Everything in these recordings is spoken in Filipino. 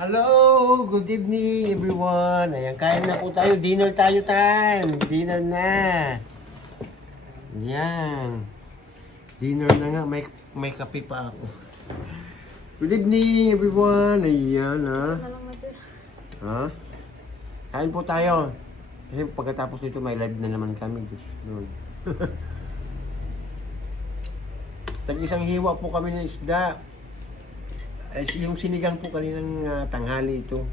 Hello! Good evening everyone! Ayan, kain na po tayo. Dinner tayo, Tan! Dinner na! Ayan. Dinner na nga. May kape pa ako. Good evening everyone! Ayan, ha? Isa na lang natira. Ha? Kain po tayo. Kasi pagkatapos nito may live na naman kami. Diyos Lord. Tag-isang hiwa po kami ng isda. Yung sinigang po kaninang tanghali ito.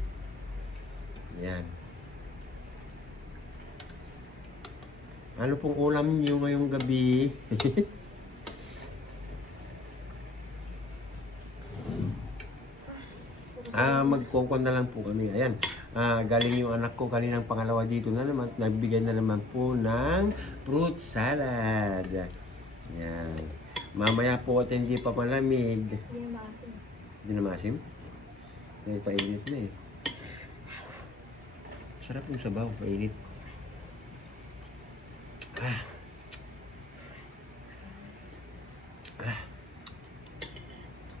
Yan. Ano pong ulam niyo ngayong gabi? Magkukon na lang po kami. Ayan. Galing yung anak ko kaninang pangalawa dito na naman. Nagbigay na naman po ng fruit salad. Yan. Mamaya po at hindi pa malamig. Yung maasim. Hindi na maasim? May painit na eh. Sarap yung sabaw, painit.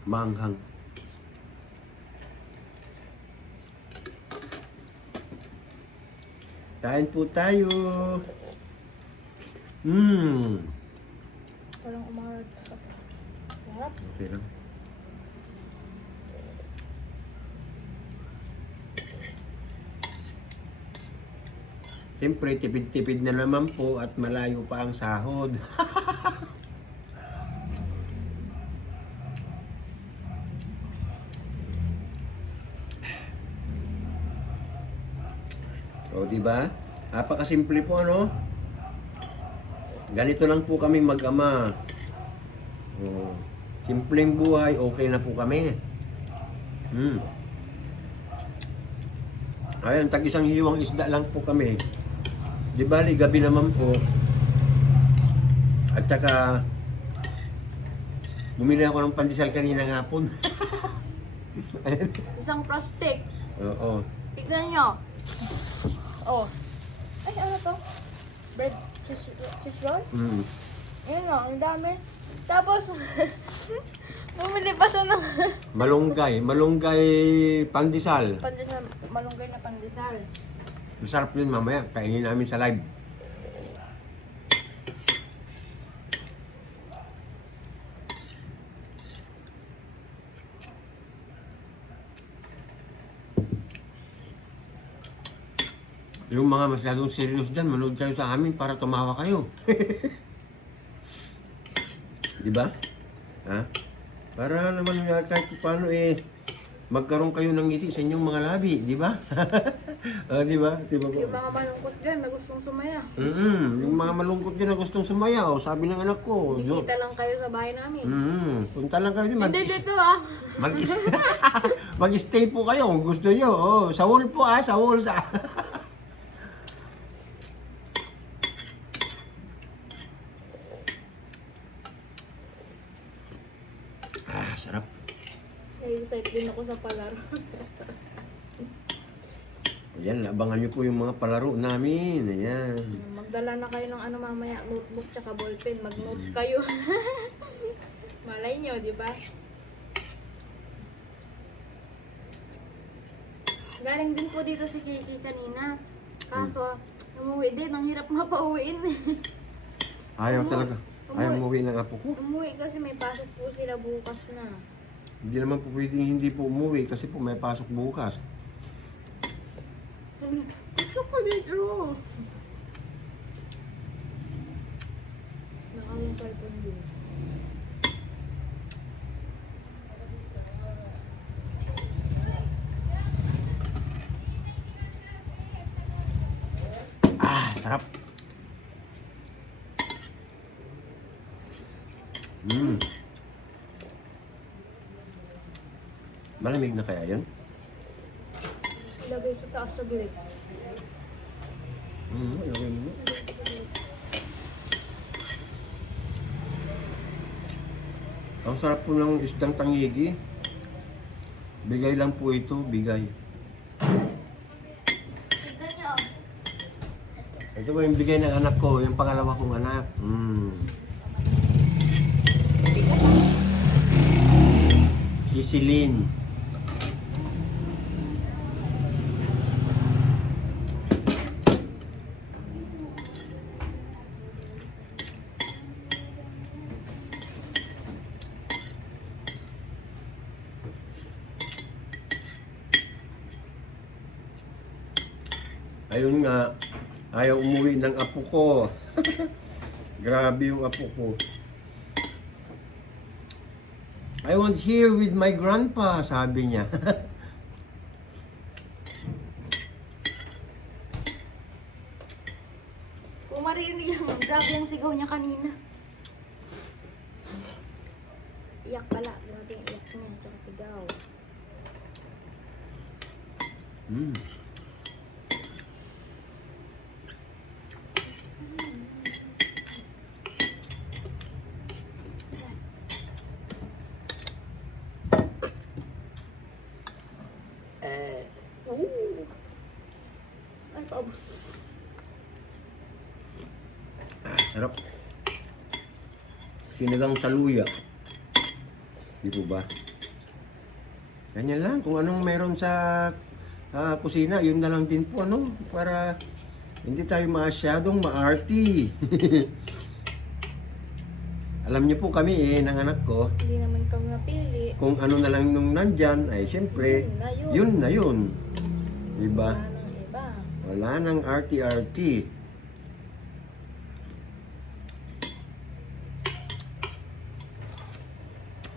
Manghang. Kain po tayo. Walang umarap. Sarap. Okay lang. Siyempre, tipid-tipid na naman po at malayo pa ang sahod. O, di ba? Napakasimple po, ano? Ganito lang po kaming mag-ama. O, simpleng buhay, okay na po kami. Ayan, tag-isang hiwang isda lang po kami. Di bali, gabi naman po. At saka, bumili ako ng pandesal kanina ng hapon. Ayan. Isang plastic. Oo. Tignan nyo. Oh. Ay, ano to? Bread cheese roll? Ayun o, ang dami. Tapos, bumili pa siya ng Malunggay pandesal. pandesal, malunggay na pandesal. Masarap yun mamaya, kainin namin sa live. Yung mga masyadong serious dyan, manood kayo sa amin para tumawa kayo. Di ba? Ha? Para naman kahit paano magkaroon kayo ng ngiti sa inyong mga labi, di ba? Di ba? Di ba po? Yung mga malungkot dyan na gustong sumaya. Yung mga malungkot din na gustong sumayaw, sabi ng anak ko. Bisita lang kayo sa bahay namin. Punta lang kayo din. Hindi dito ah. Mag-stay po kayo kung gusto nyo. Oh, sa wall po sa wall. Sarap. Excited din ako sa palaro. Ayan, abangan nyo po yung mga palaro namin. Ayan. Magdala na kayo ng ano mamaya, notebook tsaka ballpen. Mag-notes kayo. Malay nyo, di ba? Galing din po dito si Kiki kanina. Kaso, umuwi din. Ang hirap nga pa uwiin. Ayaw talaga. Ayaw umuwi ng apo ko. Umuwi kasi may pasok po sila bukas na. Hindi naman po pwedeng hindi po umuwi kasi po may pasok bukas. Gusto ko dito. Nakawang cellphone din. Sarap. Malamig na kaya yan? Ilagay sa taas sa gulay. Ilagay mo. Ang sarap po ng isdang tangigi. Bigay lang po ito, bigay. Tignan nyo. Ito po yung bigay ng anak ko, yung pangalawa kong anak. Si Celine. Ayun nga, ayaw umuwi ng apo ko. Grabe yung apo ko. I want here with my grandpa, sabi niya. Kung maririnig yung grabe yung sigaw niya kanina. Iyak pala. Grabe yung iyak niya. Tsaka sigaw. Mm. Ay, paubos. Sarap. Sinigang saluya. Di po ba? Ganyan lang. Kung anong meron sa kusina, yun na lang din po, ano? Para hindi tayo masyadong maarty. Alam niyo po kami ng anak ko, Hindi naman kami napili. kung ano na lang nung nandyan, ay syempre, yun na yun. Diba? Wala nang iba. Wala nang arty-arty.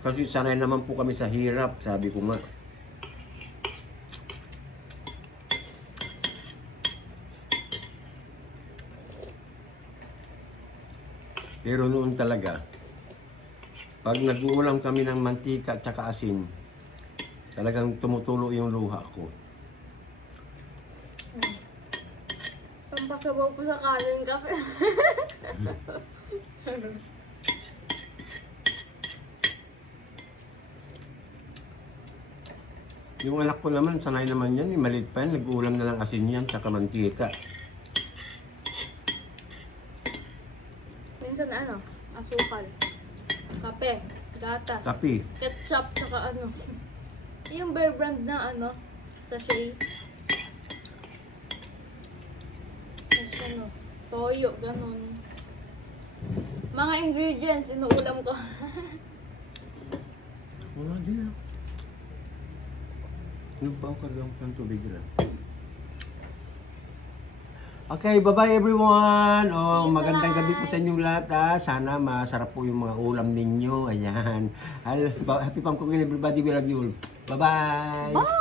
Kasi sanay naman po kami sa hirap, sabi ko nga. Pero noon talaga, pag nag-uulam kami ng mantika at saka asin, talagang tumutulo yung luha ko. Pampasabaw po sa kanin kasi. Yung anak ko naman, sanay naman yan, maliit pa yan, nag-uulam na lang asin yan, saka mantika. Minsan ano, asukal, kape, gatas, Kapi. ketchup, tsaka ano, yung Bear Brand na ano, sachet. Tapos ano, toyo, ganun. Mga ingredients, inuulam ko. Wala din ah. Nagbaw ka lang ng tubig lang. Okay, bye-bye everyone. Oh, See you magandang sa gabi po sa inyong lahat. Sana masarap po yung mga ulam ninyo. Ayan. Happy Pumpkin everybody. We love you all. Bye-bye. Bye!